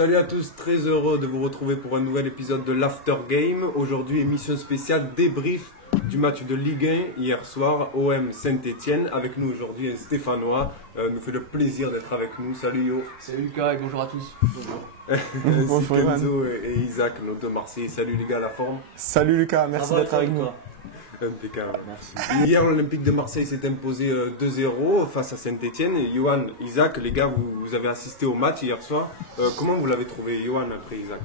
Salut à tous, très heureux de vous retrouver pour un nouvel épisode de l'After Game. Aujourd'hui, émission spéciale débrief du match de Ligue 1 hier soir, OM Saint-Etienne. Avec nous aujourd'hui un Stéphanois, nous fait le plaisir d'être avec nous. Salut Yo. Salut Lucas et bonjour à tous. Bonjour. Bonjour Kenzo et Isaac, nos deux Marseillais. Salut les gars, la forme. Salut Lucas, merci d'être avec nous. Impeccable. Merci. Hier, l'Olympique de Marseille s'est imposé 2-0 face à Saint-Etienne. Johan, Isaac, les gars, vous avez assisté au match hier soir. Comment vous l'avez trouvé, Johan, après Isaac?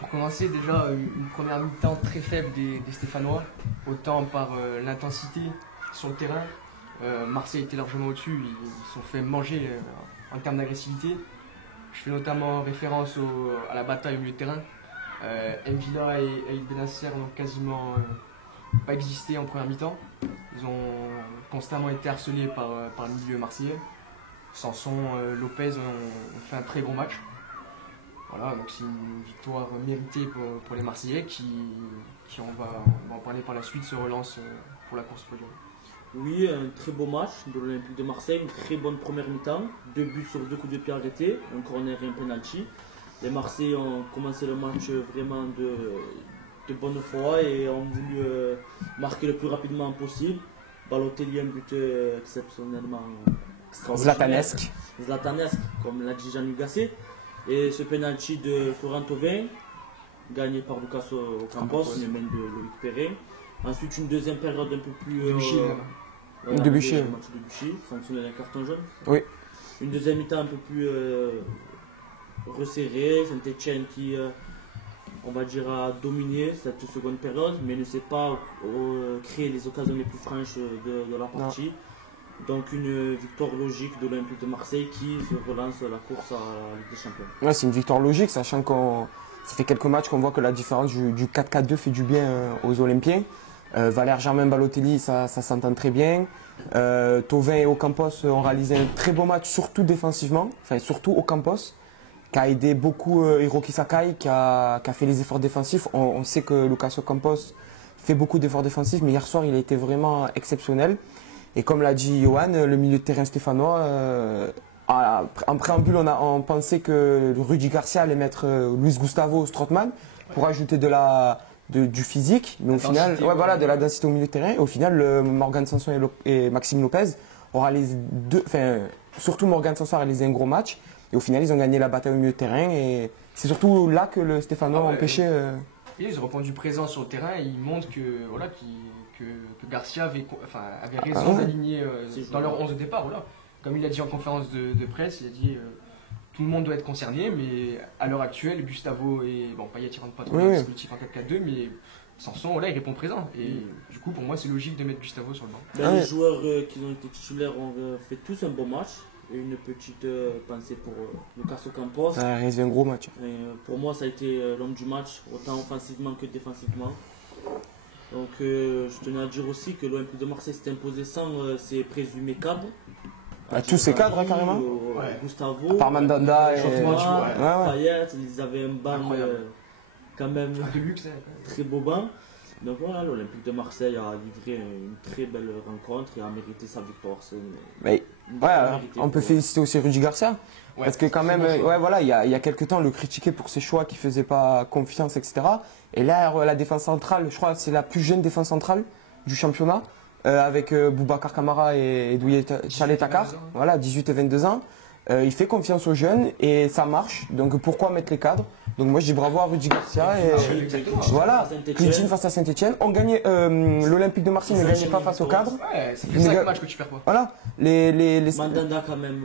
Pour commencer, déjà une première mi-temps très faible des Stéphanois, autant par l'intensité sur le terrain. Marseille était largement au-dessus, ils se sont fait manger en termes d'agressivité. Je fais notamment référence à la bataille au milieu de terrain. Mvila et Aïd Benasser n'ont quasiment pas existé en première mi-temps. Ils ont constamment été harcelés par le milieu marseillais. Sanson, Lopez ont fait un très gros match. Voilà, donc c'est une victoire méritée pour les Marseillais qui on va en parler par la suite, se relance pour la course podium. Oui, un très beau match de l'Olympique de Marseille, une très bonne première mi-temps, 2 buts sur 2 coups de pied arrêtés, un corner et un penalty. Les Marseillais ont commencé le match vraiment de bonne foi et ont voulu marquer le plus rapidement possible. Balotelli, un but exceptionnellement Zlatanesque, comme l'a dit Jean-Luc Gasset. Et ce penalty de Florent Thauvin, gagné par Lucas Ocampos, une main de Loïc Perret. Ensuite, une deuxième période un peu plus. Debuchy. Sanctionné d'un carton jaune. Oui. Une deuxième mi-temps un peu plus resserrée. Saint-Etienne qui, on va dire, a dominé cette seconde période, mais ne sait pas créer les occasions les plus franches de la partie. Non. Donc une victoire logique de l'Olympique de Marseille qui se relance la course à la Ligue des Champions. Ouais, c'est une victoire logique, sachant qu'on ça fait quelques matchs qu'on voit que la différence du 4-4-2 fait du bien aux Olympiens. Valère Germain, Balotelli, ça s'entend très bien. Thauvin et Ocampos ont réalisé un très beau match, surtout défensivement, enfin surtout Ocampos, qui a aidé beaucoup Hiroki Sakai, qui a fait les efforts défensifs. On sait que Lucas Ocampos fait beaucoup d'efforts défensifs, mais hier soir il a été vraiment exceptionnel. Et comme l'a dit Johan, le milieu de terrain stéphanois, en préambule, on pensait que Rudy Garcia allait mettre Luis Gustavo Strootman pour ajouter du physique, mais au final, de la densité au milieu de terrain. Et au final, Morgan Sanson et Maxime Lopez ont réalisé surtout Morgan Sanson a réalisé un gros match. Et au final, ils ont gagné la bataille au milieu de terrain. Et c'est surtout là que le Stéphanois a empêché. Ils ont répondu présent sur le terrain et ils montrent que Garcia avait raison d'aligner dans leur 11 de départ. Voilà. Comme il a dit en conférence de presse, il a dit tout le monde doit être concerné, mais à l'heure actuelle, Gustavo et Payet ne rentre pas trop dans le dispositif en 4-4-2, mais Sanson, il répond présent. Et du coup, pour moi, c'est logique de mettre Gustavo sur le banc. Les joueurs qui ont été titulaires ont fait tous un bon match. Et une petite pensée pour Lucas Ocampos. Ça a réalisé un gros match. Pour moi, ça a été l'homme du match, autant offensivement que défensivement. Donc, je tenais à dire aussi que l'Olympique de Marseille s'est imposé sans ses présumés cadres. Tous ces cadres, carrément. Gustavo, par Mandanda et Payet, ils avaient un banc quand même de luxe, très beau banc. Donc voilà, l'Olympique de Marseille a livré une très belle rencontre et a mérité sa victoire. On peut féliciter aussi Rudy Garcia. Parce que quand même, il y a quelques temps, on le critiquait pour ses choix qui ne faisaient pas confiance, etc. Et là, la défense centrale, je crois que c'est la plus jeune défense centrale du championnat, avec Boubacar Kamara et Douye Chalet-Takar, 18 et 22 ans. Il fait confiance aux jeunes et ça marche. Donc pourquoi mettre les cadres? Donc moi je dis bravo à Rudy Garcia et voilà, Clinton face à Saint-Etienne. On gagnait, l'Olympique de Marseille ne gagnait pas face aux cadres. Ouais, ça fait 5 matchs que tu perds pas. Voilà, Mandanda quand même.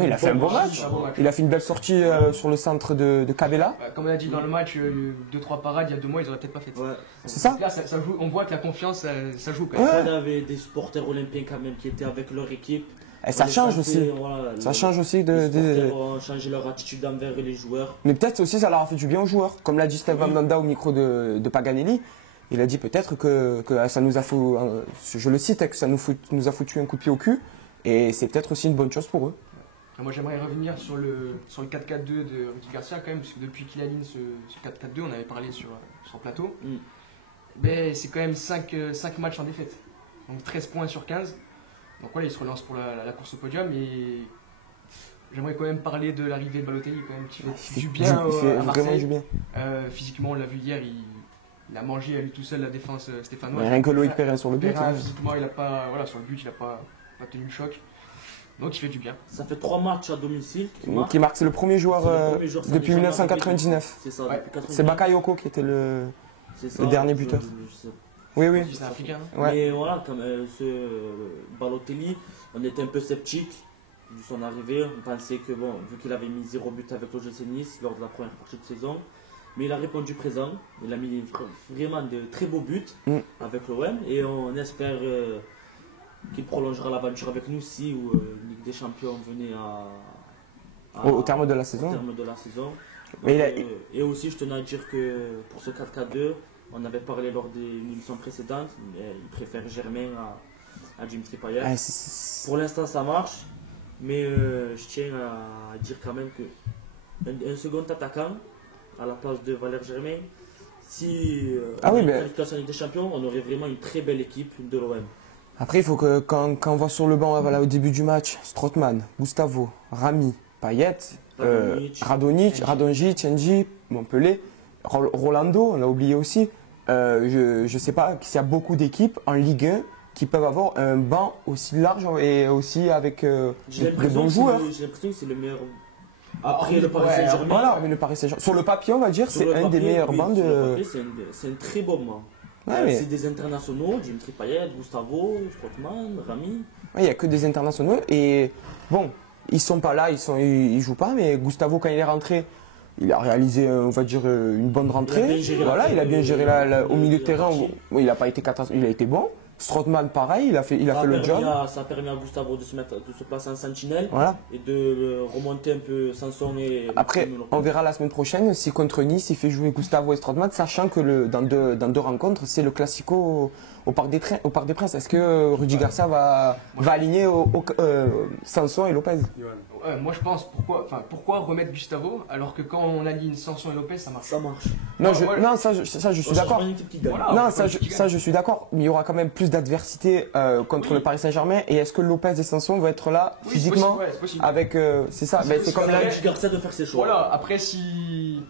Il a fait un bon match. Il a fait une belle sortie sur le centre de Cabella. Comme on a dit dans le match, 2-3 parades il y a 2 mois, ils auraient peut-être pas fait. C'est ça. Là, ça joue, on voit que la confiance, ça joue quand même. Il y avait des supporters olympiens quand même qui étaient avec leur équipe. Et ça change aussi. Ça change aussi les supporters ont changé leur attitude envers les joueurs. Mais peut-être aussi ça leur a fait du bien aux joueurs. Comme l'a dit Steve Mandanda au micro de Paganelli, il a dit peut-être que ça nous a foutu, je le cite, que ça nous a foutu un coup de pied au cul. Et c'est peut-être aussi une bonne chose pour eux. Moi j'aimerais revenir sur le 4-4-2 de Rudy Garcia quand même, parce que depuis qu'il aligne ce 4-4-2, on avait parlé sur le plateau. Mais c'est quand même 5 matchs en défaite. Donc 13 points sur 15. Donc voilà, il se relance pour la course au podium et j'aimerais quand même parler de l'arrivée de Balotelli quand même, qui fait du Il bien fait à vraiment Marseille. du bien. Physiquement, on l'a vu hier, il a mangé à lui tout seul la défense stéphanoise. Mais rien que Loïc Perrin sur le but. Perrin, hein. physiquement, il a pas, voilà, sur le but, il n'a pas tenu le choc. Donc il fait du bien. Ça fait 3 matchs à domicile Qui marque, c'est le premier joueur, C'est le premier joueur, ça depuis n'est jamais 1999. C'est ça, Ouais. depuis 99. C'est Bakayoko qui était le C'est ça, dernier buteur. je sais. Oui, oui. C'est africain. Ouais. Mais voilà, comme ce Balotelli, on était un peu sceptique vu son arrivée. On pensait que, bon, vu qu'il avait mis 0 but avec l'OGC Nice lors de la première partie de saison, mais il a répondu présent. Il a mis vraiment de très beaux buts avec l'OM et on espère qu'il prolongera l'aventure avec nous si Ligue des Champions venait Au terme de la au saison. terme de la saison. Mais Donc, et aussi, je tenais à dire que pour ce 4-4-2, on avait parlé lors d'une émission précédente, mais il préfère Germain à Dimitri Payet. Ah, c'est- Pour l'instant, ça marche, mais je tiens à dire quand même que un second attaquant à la place de Valère Germain, si Ah on oui, a une mais- qualification en Ligue des Champions, on aurait vraiment une très belle équipe de l'OM. Après, il faut que quand on voit sur le banc voilà, au début du match, Strootman, Gustavo, Rami, Payet, Radonjic, Ndji, Montpellier, Rolando, on l'a oublié aussi. Je ne sais pas s'il y a beaucoup d'équipes en Ligue 1 qui peuvent avoir un banc aussi large et aussi avec J'ai de l'impression bons que joueurs. c'est le meilleur. Ah, Après le Paris ouais, Saint-Germain. Voilà, mais le Paris Saint-Germain. Sur le papier, on va dire, Sur c'est le un des papier, meilleurs oui, bancs sur le de. papier, c'est un très bon banc. Ouais, mais C'est des internationaux, Dimitri Payet, Gustavo, Strootman, Rami. il n'y a que des internationaux. Et bon, ils sont pas là, ils jouent pas, mais Gustavo, quand il est rentré, il a réalisé, on va dire, une bonne rentrée. bien géré Voilà, il a bien géré au milieu de terrain. partie. Il n'a pas été catastrophique, il a été bon. Strootman, pareil, il a fait le job. Ça a permis à Gustavo de se placer en sentinelle Voilà. et de remonter un peu Sanson et. Après, on verra la semaine prochaine si contre Nice il fait jouer Gustavo et Strootman, sachant que dans deux rencontres, c'est le Classico au Parc des Princes. Est-ce que Rudy Garcia va aligner Sanson et Lopez? Ouais, moi je pense pourquoi remettre Gustavo alors que quand on aligne Sanson et Lopez ça marche. Ça marche. Non, Ouais, non, ça je suis On change d'accord. pas une équipe qui gagne. Voilà. Non, c'est pas une équipe qui gagne. je suis d'accord, mais il y aura quand même plus d'adversité contre Oui. le Paris Saint-Germain. Et est-ce que Lopez et Sanson vont être là Oui, physiquement c'est possible. avec c'est ça, C'est c'est possible. comme là. Après, Garcia de faire ses choix. Voilà, après si.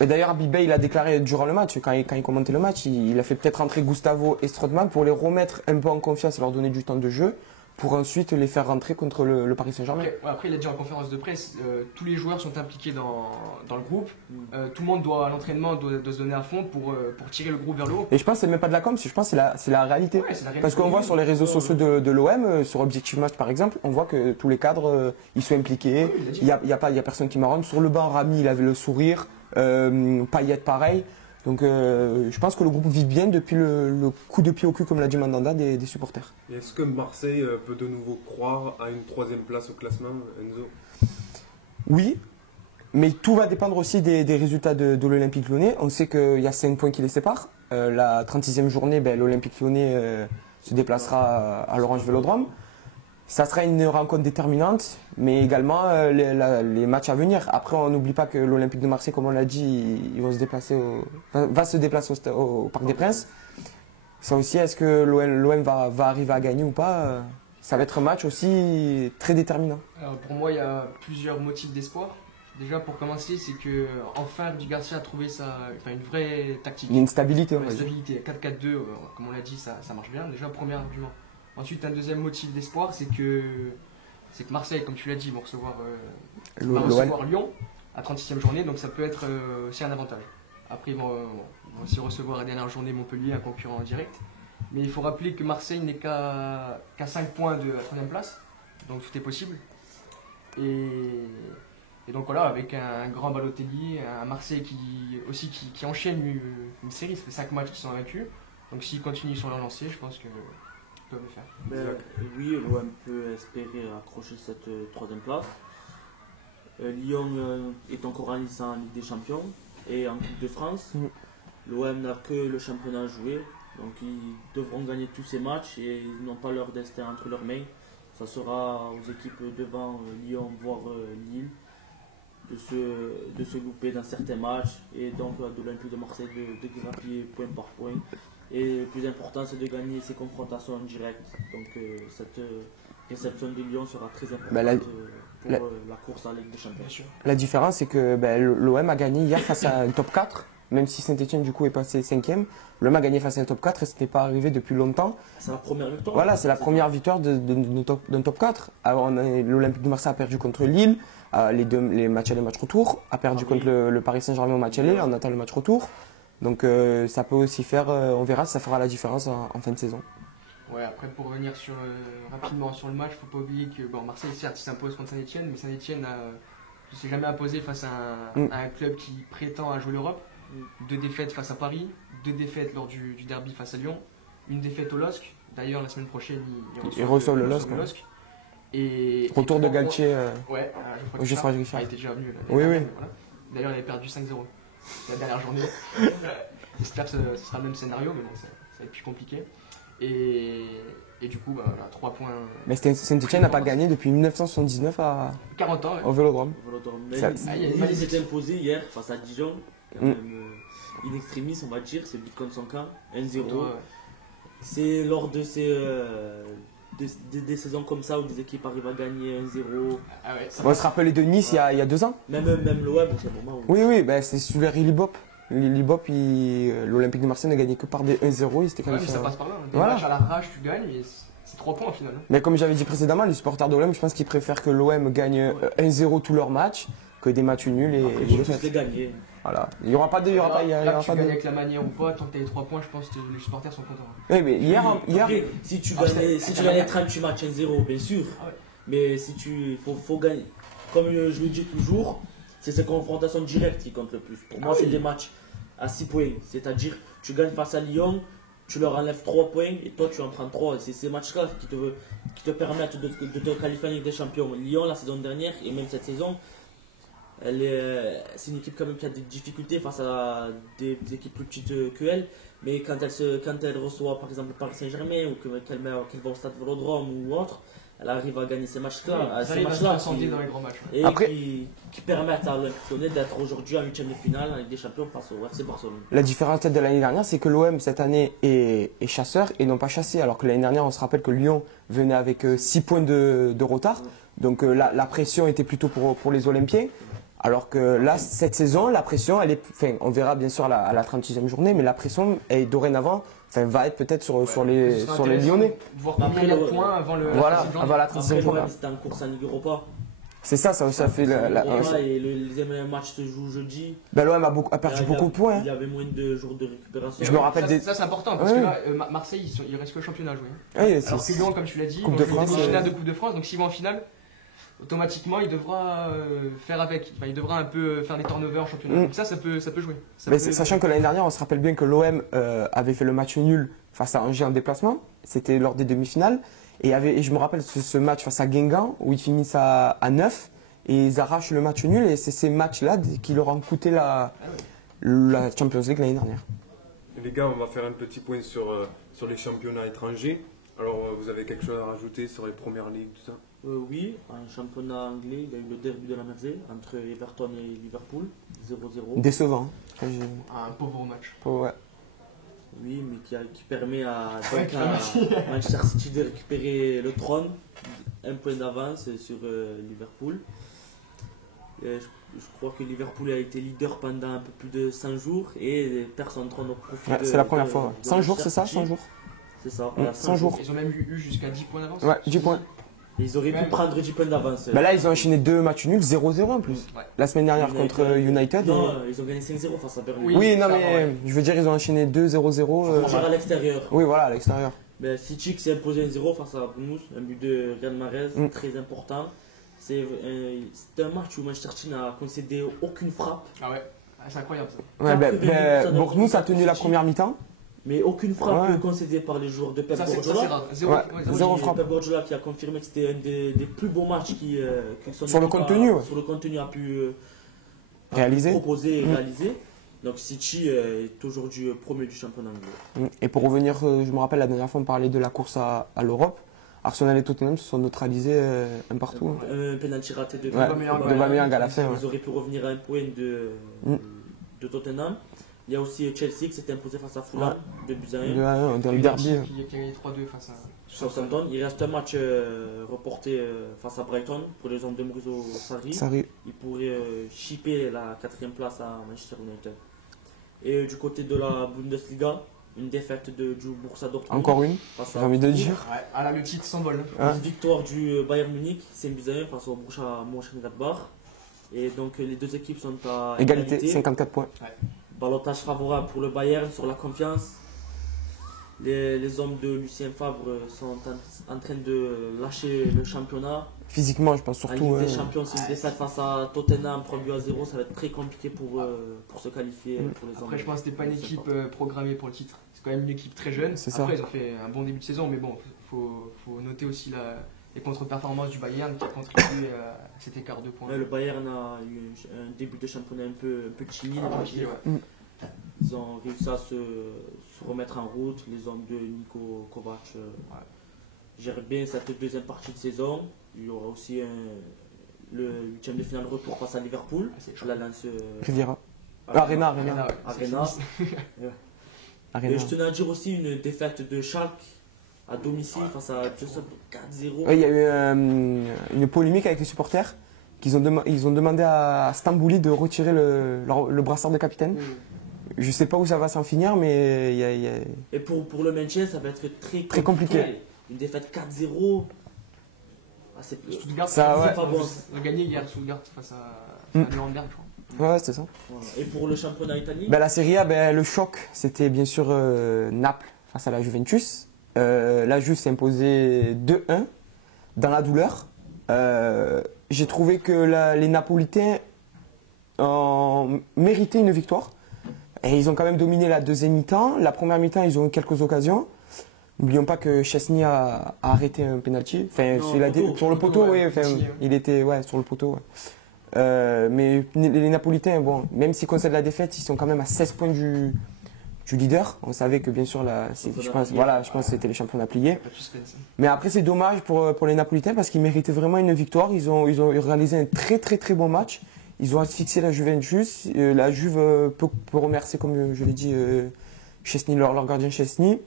Et d'ailleurs, Abibé, il a déclaré durant le match, quand il commentait le match, il a fait peut-être rentrer Gustavo et Strootman pour les remettre un peu en confiance et leur donner du temps de jeu, pour ensuite les faire rentrer contre le Paris Saint-Germain. Après, il a dit en conférence de presse, tous les joueurs sont impliqués dans le groupe. Tout le monde doit, à l'entraînement, doit se donner à fond pour tirer le groupe vers le haut. Et je pense que c'est même pas de la com, je pense que c'est la réalité. Ouais, c'est la réalité. Parce qu'on voit sur les réseaux sociaux de l'OM, sur Objectif Match par exemple, on voit que tous les cadres, ils sont impliqués. Oui, il a dit. Il y a personne qui marronne. Sur le banc, Rami, il avait le sourire. Payet, pareil. Donc je pense que le groupe vit bien depuis le coup de pied au cul, comme l'a dit Mandanda, des supporters. Et est-ce que Marseille peut de nouveau croire à une troisième place au classement, Enzo? Oui, mais tout va dépendre aussi des résultats de l'Olympique Lyonnais. On sait qu'il y a 5 points qui les séparent. La 36e journée, l'Olympique Lyonnais se déplacera à l'Orange Vélodrome. Ça sera une rencontre déterminante, mais également les matchs à venir. Après, on n'oublie pas que l'Olympique de Marseille, comme on l'a dit, ils vont se déplacer va se déplacer au Parc des Princes. Ça aussi, est-ce que l'OM va arriver à gagner ou pas? Ça va être un match aussi très déterminant. Alors, pour moi, il y a plusieurs motifs d'espoir. Déjà, pour commencer, c'est que enfin Rudy Garcia a trouvé une vraie tactique. Il y a une stabilité, on La va dire. stabilité, 4-4-2, comme on l'a dit, ça marche bien. Déjà, premier argument. Ensuite, un deuxième motif d'espoir, c'est que Marseille, comme tu l'as dit, va recevoir Lyon à 36e journée, donc ça peut être aussi un avantage. Après, ils vont aussi recevoir la dernière journée Montpellier, un concurrent direct. Mais il faut rappeler que Marseille n'est qu'à 5 points de la 3e place, donc tout est possible. Et donc voilà, avec un grand Balotelli, un Marseille qui enchaîne une série, ça fait 5 matchs qui sont vaincus. Donc s'ils continuent sur leur lancée, je pense qu'ils peuvent le faire. Oui, l'OM peut espérer accrocher cette troisième place. Lyon est encore en lice en Ligue des Champions et en Coupe de France. L'OM n'a que le championnat à jouer, donc ils devront gagner tous ces matchs et ils n'ont pas leur destin entre leurs mains. Ça sera aux équipes devant Lyon, voire Lille, de se louper dans certains matchs et donc de l'Olympique de Marseille de grappiller point par point. Et le plus important, c'est de gagner ces confrontations en direct. Donc réception de Lyon sera très importante Bah, pour la course à la Ligue des Champions. Bien sûr. La différence, c'est que l'OM a gagné hier face à un top 4, même si Saint-Etienne du coup est passé 5e. L'OM a gagné face à un top 4 et ce n'était pas arrivé depuis longtemps. C'est la première victoire. Voilà, c'est la première victoire d'un top 4. Alors, l'Olympique de Marseille a perdu contre Lille, les matchs aller, match retour, a perdu contre le Paris Saint-Germain au match aller, on attend le match retour. Donc ça peut aussi faire, on verra si ça fera la différence en fin de saison. Ouais, après pour revenir rapidement sur le match, faut pas oublier que Marseille certes s'impose contre Saint-Etienne, mais Saint-Etienne ne s'est jamais imposé face à un club qui prétend à jouer l'Europe. 2 défaites face à Paris, 2 défaites lors du derby face à Lyon, 1 défaite au LOSC. D'ailleurs la semaine prochaine Il reçoit le LOSC. Et Retour de 3 points. Galtier Ouais, Geoffroy Guichard. Il était déjà venu. Là, Oui, oui. Voilà. D'ailleurs il avait perdu 5-0 la dernière journée. J'espère que ce sera le même scénario, mais bon, ça va être plus compliqué. Et du coup, voilà, 3 points. Mais Saint-Etienne n'a pas gagné depuis 1979 40 ans. Ouais. au Vélodrome. Mais Ça- il s'est imposé hier face à Dijon, quand même in extremis, on va dire, c'est but contre son camp, 1-0. Ouais. C'est lors de des saisons comme ça où des équipes arrivent à gagner 1-0. Ah ouais, ça On se rappelait de Nice il y a 2 ans. Même l'OM, c'est un moment où. Oui, c'est sous l'ère Lillibop. Lillibop, l'Olympique de Marseille n'a gagné que par des 1-0. Il s'était ouais, mais qualifié. ça passe par là. Des Voilà. matchs à l'arrache, tu gagnes, et c'est 3 points au final. Mais comme j'avais dit précédemment, les supporters de l'OM, je pense qu'ils préfèrent que l'OM gagne 1-0 tous leurs matchs que des matchs nuls et Après, des ils vont tous défaites. les gagner. Voilà. Il n'y aura pas de. Il y aura pas, il y Là, aura tu pas gagnes de. avec la manière ou pas, tant que tu as les 3 points, je pense que les supporters sont contents. Oui, mais hier. Après, si tu gagnais 38 matchs 1-0, bien sûr. Ah ouais. Mais si faut gagner. Comme je le dis toujours, c'est ces confrontations directes qui comptent le plus. Pour moi, c'est des matchs à 6 points. C'est-à-dire, tu gagnes face à Lyon, tu leur enlèves 3 points et toi, tu en prends 3. C'est ces matchs-là qui te permettent de te qualifier en Ligue des Champions. Lyon, la saison dernière et même cette saison, c'est une équipe quand même qui a des difficultés face à des équipes plus petites que elle. Mais quand elle reçoit par exemple le Paris Saint-Germain ou qu'elle va au stade Vélodrome ou autre, elle arrive à gagner ces matchs-là. Ça arrive à se transcender dans les grands matchs. Ouais. Et Après- qui permettent à l'Olympique Lyonnais d'être aujourd'hui en 8e de finale avec des champions face au FC Barcelone. La différence peut-être de l'année dernière, c'est que l'OM cette année est chasseur et non pas chassé. Alors que l'année dernière, on se rappelle que Lyon venait avec 6 points de retard. Donc la pression était plutôt pour les Olympiens. Alors que là, cette saison, la pression, on verra bien sûr à la 36e journée, mais la pression est dorénavant, va être peut-être sur les Lyonnais. Voir combien il y a de points avant le. Voilà, la avant la Après, 36e journée. l'OM c'était en course en Ligue Europa. C'est ça fait Et le deuxième match se joue jeudi. l'OM a perdu beaucoup de points. Il y avait moins de jours de récupération. Je me rappelle Ça, c'est important parce Ouais. que là, Marseille, il reste que le championnat à jouer. Oui, Alors que Lyon, comme tu l'as dit, Coupe ils de vont jouer France, des finales de Coupe de France, donc s'ils vont en finale, automatiquement, il devra faire avec. Enfin, il devra un peu faire des turnovers en championnat. Donc ça peut jouer. Mais sachant que l'année dernière, on se rappelle bien que l'OM avait fait le match nul face à Angers en déplacement. C'était lors des demi-finales. Et je me rappelle ce match face à Guingamp où ils finissent à 9 et ils arrachent le match nul. Et c'est ces matchs-là qui leur ont coûté la Champions League l'année dernière. Les gars, on va faire un petit point sur les championnats étrangers. Alors, vous avez quelque chose à rajouter sur les premières ligues, tout ça? Oui, en championnat anglais, il y a eu le derby de la Mersey entre Everton et Liverpool, 0-0. Décevant. Hein. Un pauvre match. Ouais. Oui, mais qui permet à Ouais, Manchester City de récupérer le trône, un point d'avance sur Liverpool. Je crois que Liverpool a été leader pendant un peu plus de 100 jours et personne ne profite. Ouais, c'est la première fois. Ouais. 100 jours, c'est ça 100 jours C'est ça. 100 jours. Ils ont même eu jusqu'à 10 points d'avance. Ouais, 10 points. Et ils auraient pu prendre 10 points d'avance. Là, ils ont enchaîné 2 matchs nuls, 0-0 en plus. Ouais. La semaine dernière contre United. Non, ils ont gagné 5-0 face à Burnley. Oui, non, ça, mais ouais. je veux dire, ils ont enchaîné 2-0-0. On gère à l'extérieur. Oui, voilà, à l'extérieur. Mais City qui s'est imposé 1-0 face à Bournemouth, un but de Riyad Mahrez, très important. C'est un match où Manchester City n'a concédé aucune frappe, Ah ouais, c'est incroyable ça. Ouais, Quatre minutes, Bournemouth a tenu la première mi-temps. mais aucune frappe Ouais. concédée par les joueurs de Pep Ça, c'est Guardiola. rare. Zéro, Ouais, zéro. zéro Et frappe. Pep Guardiola qui a confirmé que c'était un des plus beaux matchs qui son Sur le équipe contenu, ouais. sur le contenu a pu Réalisé. proposer et réaliser. Donc City est aujourd'hui premier du championnat anglais. Et pour revenir, je me rappelle la dernière fois, on parlait de la course à l'Europe. Arsenal et Tottenham se sont neutralisés un partout. Un penalty raté de Ouais, Aubameyang, de Aubameyang à la fin. Ouais. Ils auraient pu revenir à un point de Tottenham. Il y a aussi Chelsea qui s'était imposé face à Fulham, 2-1. Dans le derby. Qui a gagné 3-2 face à Southampton. Il reste un match reporté face à Brighton pour les hommes de Maurizio Sarri. Sarri. Il pourrait chipper la 4e place à Manchester United. Et du côté de la Bundesliga, une défaite du Borussia Dortmund. Encore une, face j'ai envie de dire. Ouais, ah là, le titre s'envole. Ah. Une victoire du Bayern Munich, 5-1 face au Borussia Mönchengladbach. Et donc les deux équipes sont à Égalité, 54 points. Ballottage favorable pour le Bayern sur la confiance. Les hommes de Lucien Favre sont en train de lâcher le championnat. Physiquement, je pense La surtout. Ligue des Champions, c'est une défaite face à Tottenham, 3-0. Ça va être très compliqué pour se qualifier. Pour les hommes. Après, je pense que c'était pas une équipe programmée pour le titre. C'est quand même une équipe très jeune. C'est ça. Après, ils ont fait un bon début de saison, mais bon, faut noter aussi les contre-performances du Bayern qui a contribué à cet écart de points. Ouais, le Bayern a eu un début de championnat un peu timide. on va dire. Ouais. Ils ont réussi à se remettre en route. Les hommes de Niko Kovac gèrent bien cette deuxième partie de saison. Il y aura aussi le 8e de finale retour face à Liverpool. C'est À la Lance Riviera. Arena. Arena. Et je tenais à dire aussi une défaite de Schalke à domicile face à Düsseldorf 4-0. Ouais, il y a eu une polémique avec les supporters. Ils ont demandé à Stambouli de retirer le brassard de capitaine. Je ne sais pas où ça va s'en finir, mais Et pour le maintien, ça va être Très compliqué. Une défaite 4-0. Ah, Stuttgart, Ça, c'est ouais. pas bon. Ils ont gagné hier Stuttgart face à Nuremberg, je crois. Ouais, c'était ça. Voilà. Et pour le championnat italien, La Serie A, le choc, c'était bien sûr Naples face à la Juventus. La Juve s'est imposée 2-1 dans la douleur. J'ai trouvé que les Napolitains ont mérité une victoire. Et ils ont quand même dominé la deuxième mi-temps. La première mi-temps, ils ont eu quelques occasions. N'oublions pas que Chesney a arrêté un penalty. Enfin, Non, sur le poteau, ouais, oui. Enfin, petit, il était sur le poteau. Ouais. Mais les Napolitains, bon, même s'ils concèdent la défaite, ils sont quand même à 16 points du leader. On savait que bien sûr, je pense que c'était les champions à plier. Pas de suspense. Mais après, c'est dommage pour les Napolitains parce qu'ils méritaient vraiment une victoire. Ils ont réalisé un très très très bon match. Ils ont asphyxié la Juventus. La Juve peut remercier, comme je l'ai dit, Chesney, leur gardien Chesney.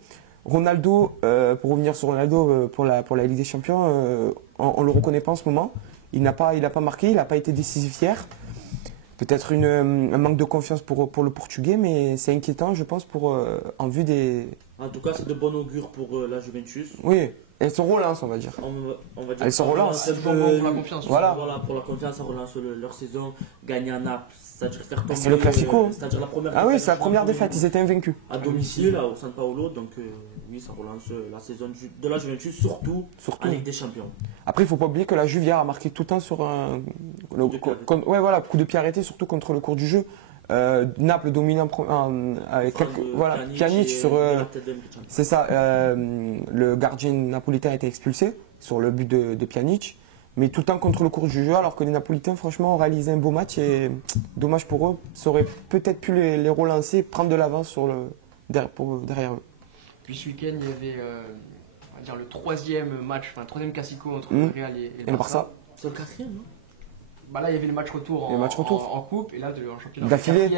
Ronaldo, pour revenir sur Ronaldo pour la Ligue des Champions, on ne le reconnaît pas en ce moment. Il n'a pas marqué, il n'a pas été décisif hier. Peut-être un manque de confiance pour le Portugais, mais c'est inquiétant, je pense, en vue des... en tout cas, c'est de bon augure pour la Juventus. Oui, elles se relancent, on va dire. On va dire Elles se relancent. C'est toujours bon pour la confiance. Voilà. Pour la confiance, ça relance leur saison. Gagner à Naples, c'est-à-dire faire tomber. C'est le classico. C'est-à-dire la première Ah oui, défaite c'est la première défaite, ils étaient invaincus. à domicile, au San Paolo. Donc, oui, ça relance la saison de la Juventus, surtout en Ligue des Champions. Après, il ne faut pas oublier que la Juve hier a marqué tout le temps sur coup de pied arrêté, surtout contre le cours du jeu. Naples dominant avec Pjanic sur... c'est ça, le gardien napolitain a été expulsé sur le but de Pjanic, mais tout le temps contre le cours du jeu, alors que les Napolitains, franchement, ont réalisé un beau match et dommage pour eux. Ça aurait peut-être pu les relancer, prendre de l'avance derrière eux. Puis ce week-end, il y avait on va dire le troisième classico entre le Real et le Barça. C'est le 4e, non? Là, il y avait le match retour en coupe et là, en championnat. D'affilée.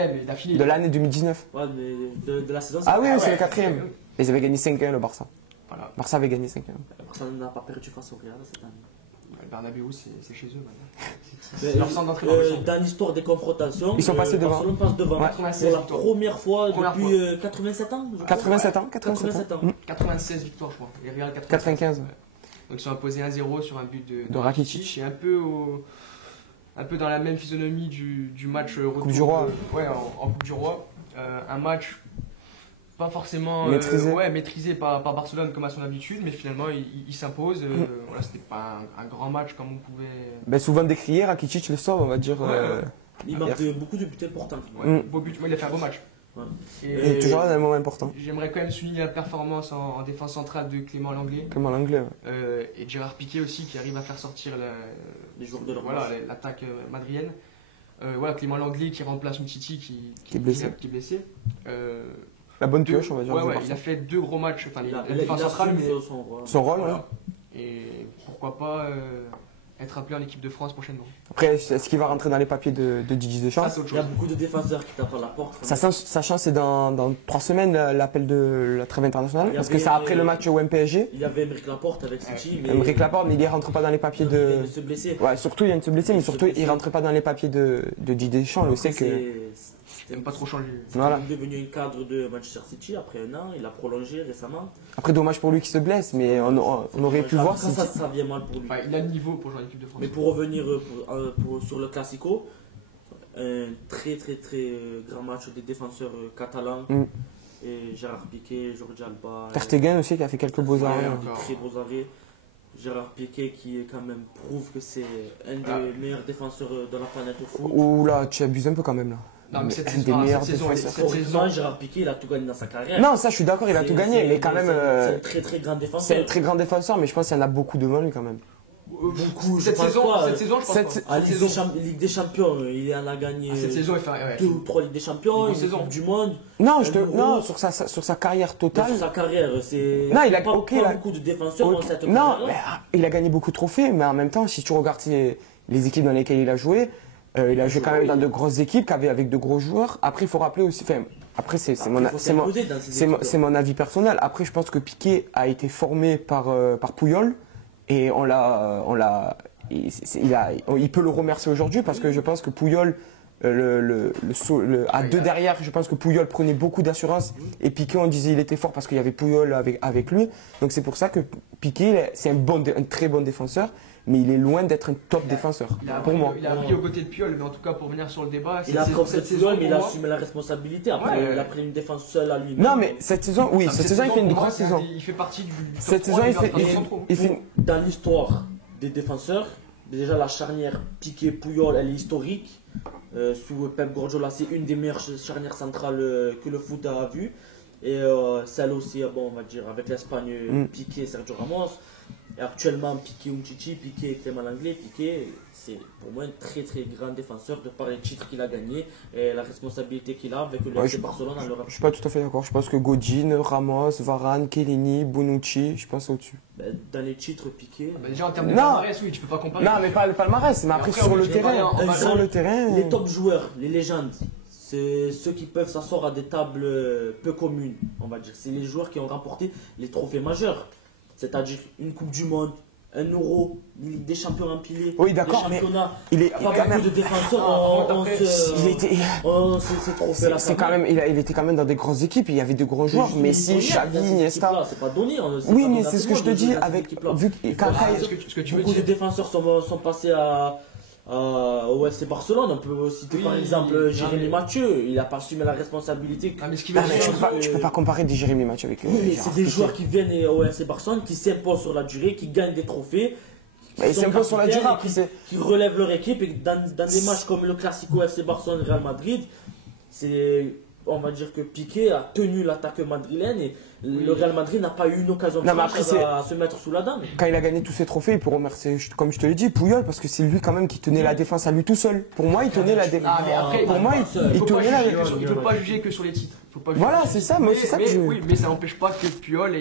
De l'année 2019. Ouais, mais de la saison. Ah oui, c'est le 4e. Ils avaient gagné 5-1 le Barça. Voilà. Barça avait gagné 5-1. Le Barça n'a pas perdu face au Real cette année. Le Bernabéu, c'est chez eux maintenant. C'est leur centre d'entrée dans l'histoire des confrontations, ils sont passés devant. Barcelone passe devant. Ouais. Pour la première fois depuis 87 ans. 87 ans. 96 victoires, je crois. Et Real 95. Donc ils sont imposés 1-0 sur un but de Rakitic. Et un peu dans la même physionomie du match retour. Coupe du Roi. En Coupe du Roi. Un match pas forcément maîtrisé par Barcelone comme à son habitude, mais finalement il s'impose. C'était pas un grand match comme on pouvait. Souvent décrié, Rakitic le sauve, on va dire. Il marque beaucoup de buts importants. Beau but, il a fait un beau match. Ouais. Et toujours là dans un moment important. J'aimerais quand même souligner la performance en défense centrale de Clément Langlais. Clément Langlais, et de Gérard Piqué aussi qui arrive à faire sortir les joueurs de leur l'attaque madrienne. Clément Langlais qui remplace Umtiti qui est blessé. La bonne pioche, on va dire. Il a fait 2 gros matchs. Il a défense centrale, mais son rôle. Et pourquoi pas être appelé en équipe de France prochainement. Après, est-ce qu'il va rentrer dans les papiers de Didier Deschamps? Ça, c'est autre Il y a chose. beaucoup de défenseurs qui tapent à la porte. Sachant c'est dans 3 semaines l'appel de la trêve internationale, Il y parce que avait- c'est après le match OM PSG. Il y avait Emeric Laporte avec City, mais Emeric Laporte, mais il ne rentre pas dans les papiers il vient de. de se blesser. Ouais, surtout il vient de se blesser, mais Il se surtout il blesser. ne rentre pas dans les papiers de Didier Deschamps. On le sait que. J'aime pas trop changer. Voilà. Il est devenu un cadre de Manchester City après un an, il a prolongé récemment. Après, dommage pour lui qu'il se blesse, mais on aurait pu voir si. Ça vient mal pour lui. Enfin, il a le niveau pour jouer en équipe de France. Mais pour revenir sur le Classico, un très grand match des défenseurs catalans. Mm. Et Gérard Piqué, Jordi Alba. Ter Stegen aussi qui a fait quelques beaux Ouais, arrêts. encore. Très beaux arrêts. Gérard Piqué qui est quand même prouve que c'est un des meilleurs défenseurs de la planète au foot. Ouh là, tu abuses un peu quand même là. Non, mais cette Un saison, des meilleurs cette saison, défenseurs. cette saison, Heureusement, Gérard Piqué, il a tout gagné dans sa carrière. Non, ça je suis d'accord, il a C'est- tout gagné, c'est- mais quand même. C'est un très grand C'est défenseur. un très grand défenseur, mais je pense qu'il y en a beaucoup devant lui quand même. Beaucoup, cette je pense saison, pas, cette saison, je pense cette- pas. À Cette saison, Ligue des Champions, il en a gagné cette saison, il fait ouais. 2 ou 3 Ligues des Champions, Une une saison. Coupe du Monde. Non, Euro. sur sa carrière totale. Sur sa carrière, c'est Non, il a- pas, ok, pas il a- beaucoup de défenseurs Ok. dans cette Non, carrière. mais, il a gagné beaucoup de trophées, mais en même temps, si tu regardes les équipes dans lesquelles il a joué, il a joué quand même dans de grosses équipes avec de gros joueurs. Après, il faut rappeler aussi. Enfin, après, c'est Après, mon, il faut c'est mon- s'imposer dans ces c'est mon- équipes. c'est mon avis personnel. Après, je pense que Piqué a été formé par Puyol et il peut le remercier aujourd'hui parce que je pense que Puyol. À deux derrière, je pense que Puyol prenait beaucoup d'assurance et Piqué, on disait il était fort parce qu'il y avait Puyol avec lui. Donc c'est pour ça que Piqué, c'est un très bon défenseur, mais il est loin d'être un top défenseur, pour moi. Il a appris aux côtés de Piol, mais en tout cas, pour venir sur le débat, Il a pris cette saison, mais il a pour moi, assumé la responsabilité. Après, Ouais. il a pris une défense seule à lui. Non, mais cette saison, oui, cette saison, il fait une pour moi, grosse saison. Il fait partie du. Cette top saison, 3 il fait- des il fait- centraux. il fait- Dans l'histoire des défenseurs, déjà la charnière Piqué-Puyol, elle est historique. Sous Pep Guardiola, c'est une des meilleures charnières centrales que le foot a vu. Et celle aussi, bon, on va dire, avec l'Espagne, Piqué, Sergio Ramos. Et actuellement, Piqué, Umtiti, Piqué, Clément Langlais. Piqué, c'est pour moi un très grand défenseur de par les titres qu'il a gagnés et la responsabilité qu'il a avec le FC Barcelone en Europe. Je suis pas tout à fait d'accord. Je pense que Godin, Ramos, Varane, Chiellini, Bonucci, je pense au-dessus. Ben, dans les titres, Piqué. Bah, déjà en termes de Non. palmarès, oui, tu peux pas comparer. Non, mais pas le palmarès, mais après après, sur on le est terrain. pas en- Sur le terrain. Les top joueurs, les légendes, c'est ceux qui peuvent s'asseoir à des tables peu communes, on va dire. C'est les joueurs qui ont remporté les trophées majeurs. C'est-à-dire une Coupe du Monde, un Euro, une Ligue des Champions empilée, Oui, d'accord, des mais championnats. il est Pas quand beaucoup même. de défenseurs Il était. ces trophées-là. C'est quand même, il était quand même dans des grosses équipes. Il y avait de gros joueurs, Messi, Xavi, Iniesta. C'est pas donné. Oui, mais c'est ce que je te dis avec vu que quand Ce que tu veux Beaucoup de dire. défenseurs sont passés au FC Barcelone. On peut citer par Oui, exemple Jérémy mais- Mathieu. Il n'a pas assumé la responsabilité. Ah, mais ce qui veut Ah, mais dire, tu peux pas comparer des Jérémy Mathieu avec. Oui, mais Gérard c'est des Piqué. joueurs qui viennent au FC Barcelone, qui s'imposent sur la durée, qui gagnent des trophées. Mais ils sont s'imposent sur la capitaines durée, et après, c'est- qui relèvent leur équipe. Et dans des matchs comme le Classico FC Barcelone-Real Madrid, on va dire que Piqué a tenu l'attaque madrilène et le Real Madrid n'a pas eu une occasion Non, mais franche après, à se mettre sous la dent. Quand il a gagné tous ses trophées, il peut remercier, comme je te l'ai dit, Puyol, parce que c'est lui quand même qui tenait la défense à lui tout seul. Pour moi, il tenait la défense. Ah, mais après, Pour moi, il faut pas tenait la juger que sur- il peut pas juger que sur les titres. Faut pas juger. Voilà, c'est ça, moi, c'est ça que Mais- je. Oui, mais ça n'empêche pas que Piol,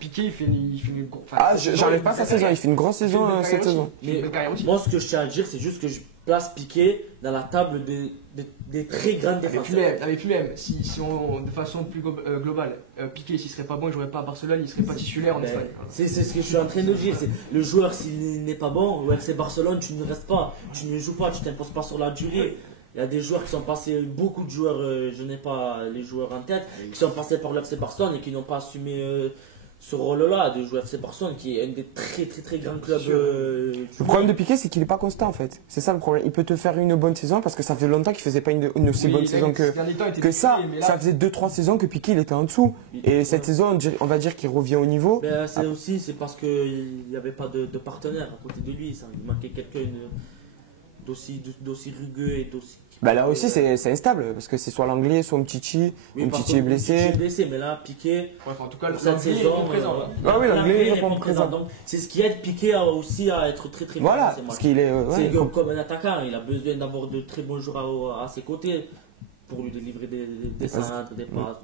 Piqué, il fait une grosse. Ah, j'enlève pas sa saison, il fait une grosse saison cette saison. Mais moi, ce que je tiens à dire, c'est juste que je place Piqué dans la table des très grands défenseurs. Avec l'UM, si on, de façon plus globale, Piqué, s'il serait pas bon, il jouerait pas à Barcelone, il serait pas titulaire en Mais Espagne. C'est ce que je suis en train de dire. C'est le joueur, s'il n'est pas bon, au FC Barcelone, tu ne restes pas, tu ne joues pas, tu t'imposes pas sur la durée. Il y a des joueurs qui sont passés, beaucoup de joueurs, je n'ai pas les joueurs en tête, qui sont passés par le FC Barcelone et qui n'ont pas assumé ce rôle-là de jouer FC Barcelone, qui est un des très grands clubs. Le problème de Piqué, c'est qu'il est pas constant en fait. C'est ça le problème. Il peut te faire une bonne saison parce que ça fait longtemps qu'il faisait pas une aussi bonne saison que ça. Ça faisait 2-3 saisons que Piqué il était en dessous. Et cette saison, on va dire qu'il revient au niveau. Ben, c'est parce qu'il n'y avait pas de partenaire à côté de lui. Ça. Il manquait quelqu'un d'aussi rugueux et d'aussi. Bah là aussi c'est instable parce que c'est soit l'anglais, soit Umtiti. Umtiti est blessé. Mais là, Piqué, En tout cas, pour cette l'anglais saison, est présent. Ah oui, l'anglais est répond présent. Donc, c'est ce qui aide Piqué aussi à être très fort Voilà, dans ces parce matchs. qu'il est. C'est Ouais, comme un attaquant, il a besoin d'avoir de très bons joueurs à ses côtés pour lui délivrer des centres, des passes.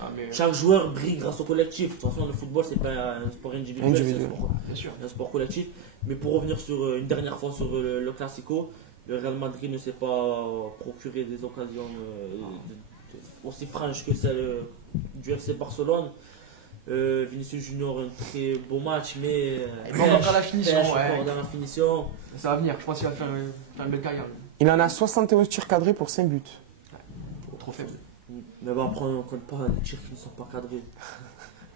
Ah, mais, Chaque joueur brille grâce au collectif. De toute façon, le football, c'est pas un sport individuel, c'est bien sûr. un sport collectif. Mais pour revenir sur une dernière fois sur le Classico, le Real Madrid ne s'est pas procuré des occasions aussi franches que celle du FC Barcelone. Vinicius Junior, un très beau match, mais Il manque encore la finition, pêche ouais. encore dans la finition. Ça va venir, je pense qu'il va faire une belle carrière. Il en a 71 tirs cadrés pour 5 buts. Trop faible. Mais bon, après, on ne compte pas les tirs qui ne sont pas cadrés.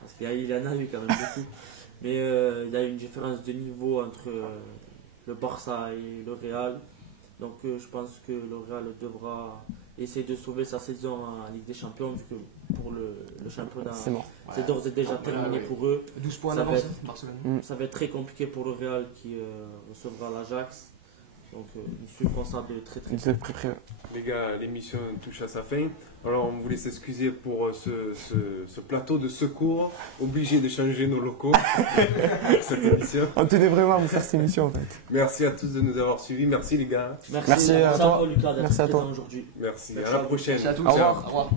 Parce qu'il en a eu quand même beaucoup. Mais il y a une différence de niveau entre le Barça et le Real. Donc je pense que le Real devra essayer de sauver sa saison en Ligue des Champions, vu que pour le championnat, C'est mort. c'est d'ores et déjà terminé pour eux. 12 points Ça va d'avance, être- Barcelone. Ça va être très compliqué pour le Real qui recevra l'Ajax. Donc ils suivront ça de très très De près, près. Les gars, l'émission touche à sa fin. Alors, on voulait s'excuser pour ce plateau de secours, obligé de changer nos locaux pour cette émission. On tenait vraiment à vous faire cette émission en fait. Merci à tous de nous avoir suivis. Merci les gars. Merci à toi. Lucas d'être Merci à toi. présent aujourd'hui. Merci. Merci À la à vous. prochaine. Merci à tous. Au revoir. Au revoir.